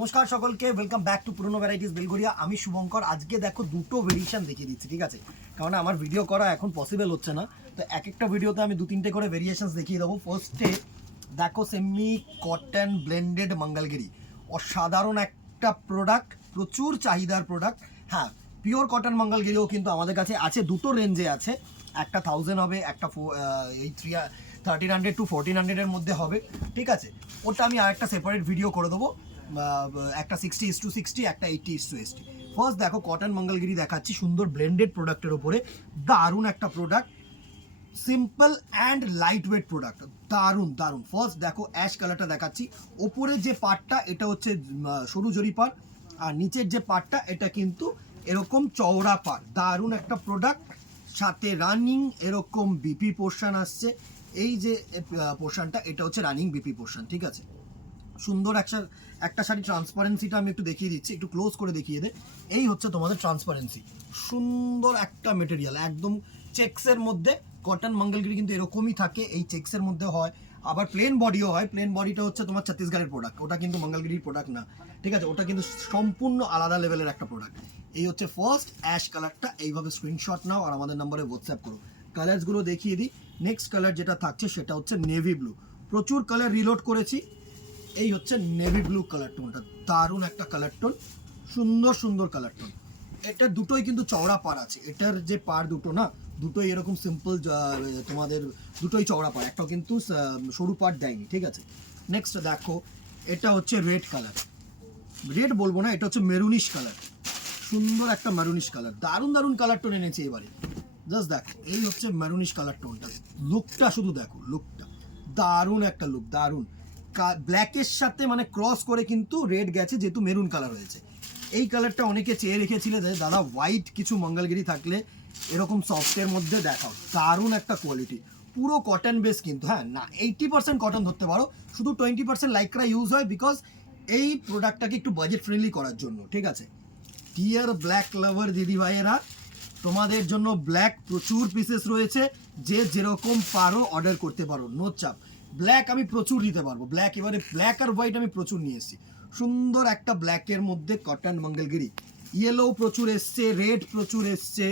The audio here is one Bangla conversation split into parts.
নমস্কার সকলকে, ওয়েলকাম ব্যাক টু পুরনো ভ্যারাইটিস বেলঘরিয়া। আমি শুভঙ্কর। আজকে দেখো দুটো ভেরিয়েশন দেখিয়ে দিচ্ছি, ঠিক আছে? কারণ আমার ভিডিও করা এখন পসিবল হচ্ছে না, তো এক একটা ভিডিওতে আমি 2-3টে করে ভেরিয়েশনস দেখিয়ে দেবো। ফার্স্টে দেখো সেমি কটন ব্লেন্ডেড মঙ্গলগিরি, অসাধারণ একটা প্রোডাক্ট, প্রচুর চাহিদার প্রোডাক্ট। হ্যাঁ, পিওর কটন মঙ্গলগিরিও কিন্তু আমাদের কাছে আছে, দুটো রেঞ্জে আছে। একটা 1000 হবে, একটা এই 1300 to 1400-এর মধ্যে হবে, ঠিক আছে? ওটা আমি আরেকটা সেপারেট ভিডিও করে দেবো। একটা 60:60, একটা 80:80। ফার্স্ট দেখো কটন মঙ্গলগিরি দেখাচ্ছি, সুন্দর ব্লেন্ডেড প্রোডাক্টের ওপরে, দারুণ একটা product, simple and light weight product, দারুণ দারুণ। ফার্স্ট দেখো অ্যাশ কালারটা দেখাচ্ছি। ওপরের যে পার্টটা এটা হচ্ছে সরু জরি পার, আর নিচের যে পার্টটা এটা কিন্তু এরকম চওড়া পার, দারুণ একটা প্রোডাক্ট। সাথে রানিং এরকম বিপি পোর্শন আসছে। এই যে পোর্শনটা এটা হচ্ছে রানিং বিপি পোর্শন, ঠিক আছে? সুন্দর একটা শাড়ি। ট্রান্সপারেন্সিটা আমি একটু দেখিয়ে দিচ্ছি, একটু ক্লোজ করে দেখিয়ে দে। এই হচ্ছে তোমাদের ট্রান্সপারেন্সি, সুন্দর একটা মেটেরিয়াল, একদম চেক্সের মধ্যে। কটন মঙ্গলগিরি কিন্তু এরকমই থাকে, এই চেক্সের মধ্যে হয়। আবার প্লেন বডিও হয়। প্লেন বডিটা হচ্ছে তোমার ছত্তিশগড়ের প্রোডাক্ট, ওটা কিন্তু মঙ্গলগিরির প্রোডাক্ট না, ঠিক আছে? ওটা কিন্তু সম্পূর্ণ আলাদা লেভেলের একটা প্রোডাক্ট। এই হচ্ছে ফার্স্ট অ্যাশ কালারটা, এইভাবে স্ক্রিনশট নাও আর আমাদের নম্বরে হোয়াটসঅ্যাপ করো। কালার্সগুলো দেখিয়ে দিই। নেক্সট কালার যেটা থাকছে সেটা হচ্ছে নেভি ব্লু। প্রচুর কালার রিলোড করেছি। এই হচ্ছে নেভি ব্লু কালার টোনটা, দারুণ একটা কালার টোন, সুন্দর সুন্দর কালার টোন। এটা দুটোই কিন্তু চওড়া পার আছে, এটার যে পার দুটো না, দুটোই এরকম সিম্পল, তোমাদের দুটোই চওড়া পার, একটাও কিন্তু সরু পার দেয়নি, ঠিক আছে? নেক্সট দেখো, এটা হচ্ছে রেড কালার, রেড বলবো না, এটা হচ্ছে মেরুনিশ কালার, সুন্দর একটা মেরুনিশ কালার, দারুণ দারুণ কালার টোন এনেছি এবারে। জাস্ট দেখো, এই হচ্ছে মেরুনিশ কালার টোনটা, লুকটা শুধু দেখো, লুকটা দারুণ একটা লুক, দারুণ। ব্ল্যাকের সাথে মানে ক্রস করে কিন্তু রেড গেছে, যেহেতু মেরুন কালার হয়েছে। এই কালারটা অনেকে চেয়ে রেখেছিলে, দাদা হোয়াইট কিছু মঙ্গলগিরি থাকলে এরকম সফটের মধ্যে দেখাও, দারুণ একটা কোয়ালিটি। পুরো কটন বেস কিন্তু, হ্যাঁ না 80% কটন ধরতে পারো, শুধু 20% লাইক্রা ইউজ হয়, বিকজ এই প্রোডাক্টটাকে একটু বাজেট ফ্রেন্ডলি করার জন্য, ঠিক আছে? ডিয়ার ব্ল্যাক লাভার দিদি ভাইয়েরা, তোমাদের জন্য ব্ল্যাক প্রচুর পিসেস রয়েছে, যে যেরকম পারো অর্ডার করতে পারো, নো চাপ। ব্ল্যাক আমি প্রচুর দিতে পারবো, ব্ল্যাক এবারে ব্ল্যাক আর হোয়াইট আমি প্রচুর নিয়ে এসেছি। সুন্দর একটা ব্ল্যাকের মধ্যে কটন মঙ্গলগিরি, ইয়েলো প্রচুর এসছে, রেড প্রচুর এসছে,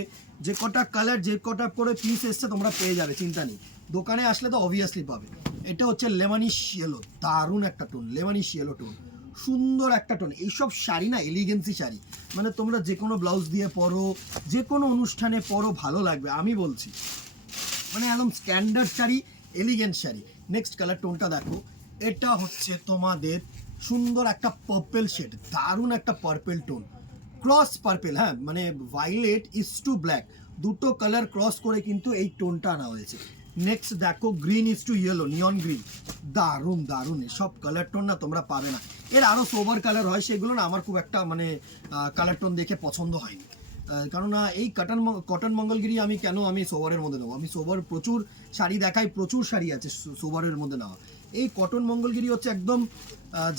যে কটা কালার যে কটা করে পিস এসছে তোমরা পেয়ে যাবে, চিন্তা নেই। দোকানে আসলে তো অবভিয়াসলি পাবে। এটা হচ্ছে লেমনিশ ইয়েলো, দারুণ একটা টোন, লেমনিশ ইয়েলো টোন, সুন্দর একটা টোন। এইসব শাড়ি না এলিগেন্সি শাড়ি, মানে তোমরা যে কোনো ব্লাউজ দিয়ে পরো, যে কোনো অনুষ্ঠানে পরো, ভালো লাগবে আমি বলছি, মানে একদম standard sari, elegant sari. Next colour টোনটা দেখো, এটা হচ্ছে তোমাদের সুন্দর একটা পার্পেল শেড, দারুণ একটা পার্পেল টোন, ক্রস পার্পেল, হ্যাঁ মানে ভায়োলেট ইজ টু ব্ল্যাক, দুটো কালার ক্রস করে কিন্তু এই টোনটা আনা হয়েছে। নেক্সট দেখো green is to yellow, neon green, দারুণ দারুণ। এসব কালার টোন না তোমরা পাবে না, এর আরও সোবার কালার হয়, সেগুলো না আমার খুব একটা মানে কালার টোন দেখে পছন্দ হয়নি। কেননা এই কটন মঙ্গলগিরি আমি সোভারের মধ্যে নেবো, আমি সোভার প্রচুর শাড়ি দেখাই, প্রচুর শাড়ি আছে সোভারের মধ্যে নেওয়া। এই কটন মঙ্গলগিরি হচ্ছে একদম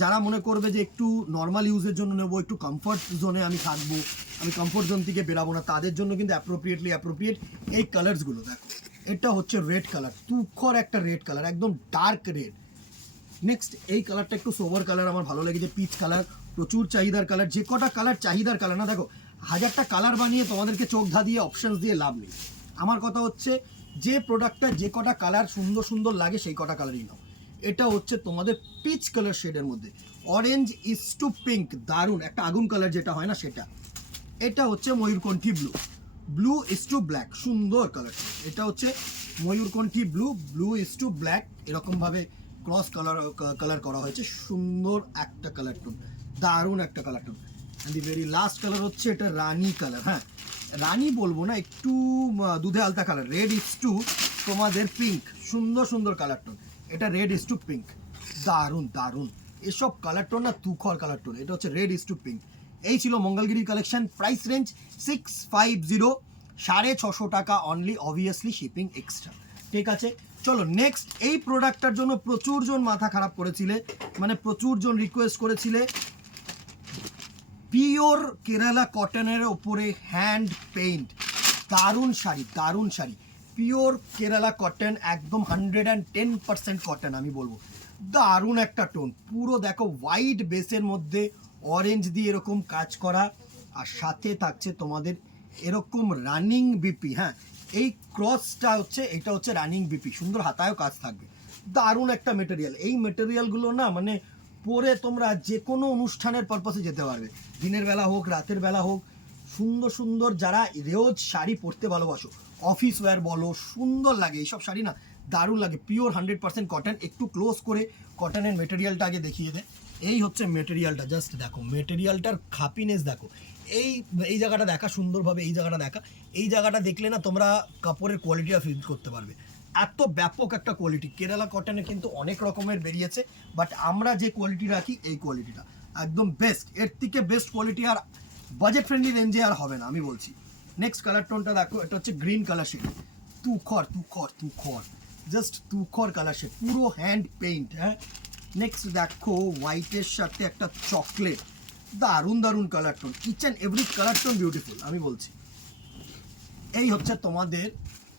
যারা মনে করবে যে একটু নর্মাল ইউজের জন্য নেবো, একটু কমফর্ট জোনে আমি থাকবো, আমি কমফর্ট জোন থেকে বেরাবো না, তাদের জন্য কিন্তু অ্যাপ্রোপ্রিয়েট এই কালার্সগুলো। দেখো, এটা হচ্ছে রেড কালার, তুখর একটা রেড কালার, একদম ডার্ক রেড। নেক্সট এই কালারটা একটু সোভার কালার, আমার ভালো লেগেছে, পিচ কালার, প্রচুর চাহিদার কালার। যে কটা কালার চাহিদার কালার না, দেখো হাজারটা কালার বানিয়ে তোমাদেরকে চোখ ধা দিয়ে অপশানস দিয়ে লাভ নেই। আমার কথা হচ্ছে, যে প্রোডাক্টটা যে কটা কালার সুন্দর সুন্দর লাগে সেই কটা কালারই নাও। এটা হচ্ছে তোমাদের পিচ কালার শেডের মধ্যে, অরেঞ্জ ইজ টু পিঙ্ক, দারুণ একটা আগুন কালার যেটা হয় না সেটা। এটা হচ্ছে ময়ূরকণ্ঠী blue, blue is to black, সুন্দর কালার। এটা হচ্ছে ময়ূরকণ্ঠী blue, blue is to black, এরকমভাবে ক্রস কালার করা হয়েছে, সুন্দর একটা কালার টোন, দারুণ একটা colour tone. And the very last colour হচ্ছে এটা রানি কালার, হ্যাঁ রানি বলবো না, একটু দুধে আলতা কালার, রেড ইজ টু তোমাদের পিঙ্ক, সুন্দর সুন্দর কালার টোন। এটা রেড ইজ টু পিঙ্ক, দারুণ দারুণ। এসব কালার টোন না তুখর কালার টোন। এটা হচ্ছে রেড ইজ টু পিঙ্ক। এই ছিল মঙ্গলগিরি কালেকশন, প্রাইস রেঞ্জ 650, 650 টাকা অনলি, অবভিয়াসলি শিপিং এক্সট্রা, ঠিক আছে? চলো নেক্সট, এই প্রোডাক্টটার জন্য প্রচুর জন মাথা খারাপ করেছিলে, মানে প্রচুর জন রিকোয়েস্ট করেছিলে, পিওর কেরালা কটনের ওপরে হ্যান্ড পেইন্ট, দারুণ শাড়ি, দারুণ শাড়ি, পিওর কেরালা কটন, একদম 110% কটন আমি বলবো, দারুণ একটা টোন, পুরো দেখো হোয়াইট বেসের মধ্যে অরেঞ্জ দিয়ে এরকম কাজ করা, আর সাথে থাকছে তোমাদের এরকম রানিং বিপি। হ্যাঁ, এই ক্রসটা হচ্ছে, এটা হচ্ছে রানিং বিপি, সুন্দর হাতায়ও কাজ থাকবে। দারুণ একটা মেটেরিয়াল। এই মেটেরিয়ালগুলো না মানে পরে তোমরা যে কোনো অনুষ্ঠানের পারপাসে যেতে পারবে, দিনের বেলা হোক রাতের বেলা হোক। সুন্দর সুন্দর যারা রোজ শাড়ি পরতে ভালোবাসো, অফিস ওয়্যার বলো, সুন্দর লাগে এইসব শাড়ি না, দারুণ লাগে। Pure 100% cotton. একটু ক্লোজ করে কটনের মেটেরিয়ালটা আগে দেখিয়ে দে। এই হচ্ছে মেটেরিয়ালটা, জাস্ট দেখো মেটেরিয়ালটার খাপিনেস দেখো। এই এই জায়গাটা দেখা সুন্দরভাবে, এই জায়গাটা দেখা, এই জায়গাটা দেখলে না তোমরা কাপড়ের কোয়ালিটিটা ফিল করতে পারবে। এত ব্যাপক একটা কোয়ালিটি। কেরালা কটনে কিন্তু অনেক রকমের বেরিয়েছে, বাট আমরা যে কোয়ালিটি রাখি এই কোয়ালিটিটা একদম বেস্ট। এর থেকে বেস্ট কোয়ালিটি আর বাজেট ফ্রেন্ডলি রেঞ্জে আর হবে না, আমি বলছি। নেক্সট কালার টোনটা দেখো, এটা হচ্ছে গ্রিন কালার শেড, তুখর তুখর তুখর, জাস্ট তুখর কালার শেড, পুরো হ্যান্ড পেইন্ট। হ্যাঁ, নেক্সট দেখো হোয়াইটের সাথে একটা চকলেট, দারুণ দারুণ colour tone, each and every colour tone beautiful, আমি বলছি। এই হচ্ছে তোমাদের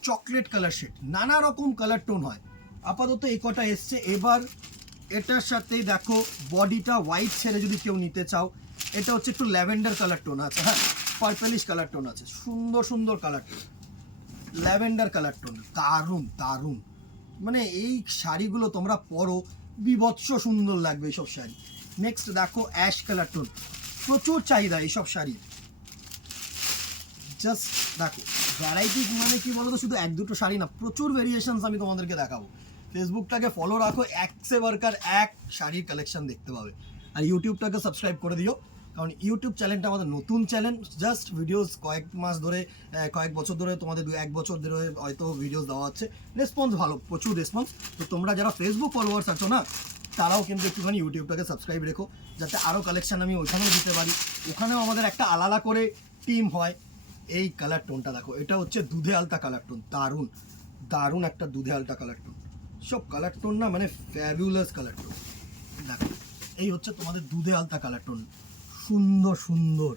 চকলেট কালার শেড, নানা রকম কালার টোন হয়। আপাতত এই কটা এসছে। এবার এটার সাথে দেখো বডিটা হোয়াইট ছেড়ে যদি কেউ নিতে চাও, এটা হচ্ছে একটু ল্যাভেন্ডার কালার টোন আছে। হ্যাঁ, পার্পেলিশ কালার টোন আছে, সুন্দর সুন্দর colour tone, lavender colour tone, দারুণ দারুণ। মানে এই শাড়িগুলো তোমরা পরো, বিভৎস সুন্দর লাগবে এইসব শাড়ি। নেক্সট দেখো অ্যাশ কালার টোন, প্রচুর চাহিদা এইসব শাড়ি। জাস্ট দেখো ভ্যারাইটি, মানে কি বলতো, শুধু এক দুটো শাড়ি না, প্রচুর ভেরিয়েশনস আমি তোমাদেরকে দেখাবো। ফেসবুকটাকে ফলো রাখো, এক সে বারকার এক শাড়ির কালেকশন দেখতে পাবে। আর ইউটিউবটাকে সাবস্ক্রাইব করে দিও, কারণ ইউটিউব চ্যানেলটা আমাদের নতুন চ্যানেল। জাস্ট ভিডিওস কয়েক মাস ধরে, কয়েক বছর ধরে, তোমাদের 1 বছর ধরে হয়তো ভিডিওস দেওয়া হচ্ছে। রেসপন্স ভালো, প্রচুর রেসপন্স। তো তোমরা যারা ফেসবুক ফলোয়ার্স আছো না, তারাও কিন্তু একটুখানি ইউটিউবটাকে সাবস্ক্রাইব রেখো, যাতে আরও কালেকশন আমি ওইখানেও দিতে পারি। ওখানেও আমাদের একটা আলাদা করে টিম হয়। এই কালার টোনটা দেখো, এটা হচ্ছে দুধে আলতা কালার টোন, দারুণ দারুণ একটা দুধে আলতা কালার টোন। সব কালার টোন না মানে ফ্যাবুলাস কালার টোন। দেখো এই হচ্ছে তোমাদের দুধে আলতা কালার টোন, সুন্দর সুন্দর।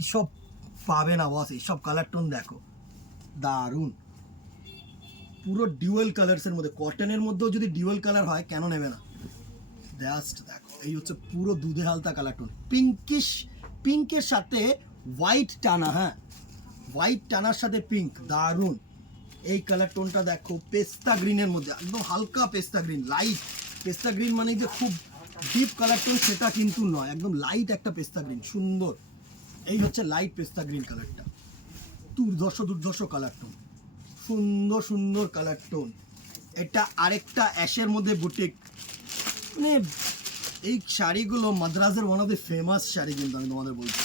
এইসব পাবে না বস, এইসব কালার টোন দেখো, দারুণ। পুরো ডিউয়েল কালার্সের মধ্যে, কটনের মধ্যেও যদি ডিউয়েল কালার হয় কেন নেবে না। জাস্ট দেখো, এই হচ্ছে পুরো দুধে হালতা কালার টোন, পিঙ্কিশ, পিঙ্কের সাথে হোয়াইট টানা। হ্যাঁ, হোয়াইট টানার সাথে পিঙ্ক, দারুণ। এই কালার টোনটা দেখো, পেস্তা গ্রিনের মধ্যে, একদম হালকা পেস্তা গ্রিন, লাইট পেস্তা গ্রিন, মানে যে খুব ডিপ কালার টোন সেটা কিন্তু নয়, একদম লাইট একটা পেস্তা গ্রিন, সুন্দর। এই হচ্ছে লাইট পেস্তা গ্রিন কালারটা, দুর্ধর্ষ দুর্ধর্ষ কালার টোন, সুন্দর সুন্দর কালার টোন। এটা আরেকটা অ্যাশের মধ্যে বুটিক। মানে এই শাড়িগুলো মাদ্রাজের one of the famous sari, কিন্তু আমি তোমাদের বলছি।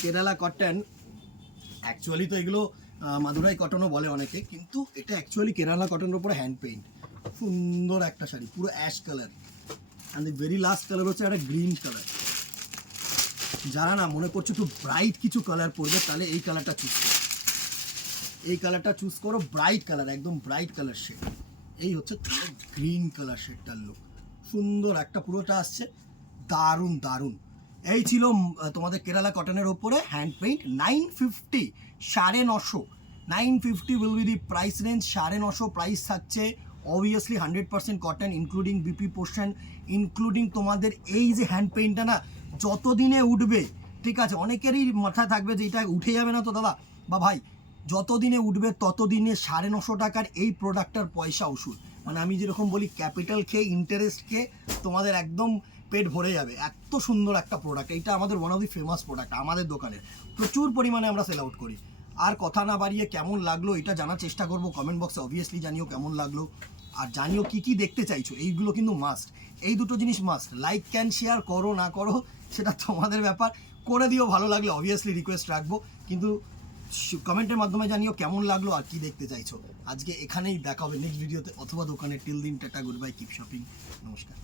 কেরালা কটন, অ্যাকচুয়ালি তো এগুলো মাদুরাই কটনও বলে অনেকে, কিন্তু এটা অ্যাকচুয়ালি কেরালা কটনের উপরে হ্যান্ড পেইন্ট। সুন্দর একটা শাড়ি, পুরো ash colour, and the very last colour হচ্ছে একটা গ্রিন কালার। যারা না মনে করছো একটু ব্রাইট কিছু কালার পরবে, তাহলে এই কালারটা চুজ করো, এই কালারটা চুজ করো, ব্রাইট কালার, একদম ব্রাইট কালার শেড। এই হচ্ছে তোমার গ্রিন কালার শেডটার লুক, সুন্দর একটা পুরোটা আসছে, দারুণ দারুণ। এই ছিল তোমাদের কেরালা কটনের ওপরে hand paint, 950, 950, 950 will be the price range. 950 price থাকছে। Obviously 100% cotton, including BP portion, including তোমাদের এই যে হ্যান্ড পেইন্টটা না যতদিনে উঠবে, ঠিক আছে, অনেকেরই মাথায় থাকবে যে এটা উঠে যাবে না তো দাদা বা ভাই, যতদিনে উঠবে ততদিনে 950 টাকার এই প্রোডাক্টটার পয়সা ওষুধ। মানে আমি যেরকম বলি, ক্যাপিটাল খেয়ে ইন্টারেস্ট খেয়ে তোমাদের একদম পেট ভরে যাবে, এত সুন্দর একটা প্রোডাক্ট। এইটা আমাদের one of the famous product, আমাদের দোকানের প্রচুর পরিমাণে আমরা সেল আউট করি। আর কথা না বাড়িয়ে কেমন লাগলো এটা জানার চেষ্টা করবো কমেন্ট বক্সে, অবভিয়াসলি জানিও কেমন লাগলো, আর জানিও কি কি দেখতে চাইছো। এইগুলো কিন্তু মাস্ট, এই দুটো জিনিস মাস্ট। লাইক ক্যান শেয়ার করো না করো সেটা তোমাদের ব্যাপার, করে দিও। ভালো লাগলে অবভিয়াসলি রিকোয়েস্ট রাখবো, কিন্তু কমেন্টের মাধ্যমে জানিও কেমন লাগলো আর কি দেখতে চাইছো। আজকে এখানেই দেখা হবে নেক্সট ভিডিওতে অথবা দোকানে। টিল দিন, tata, good bye, keep shopping, নমস্কার।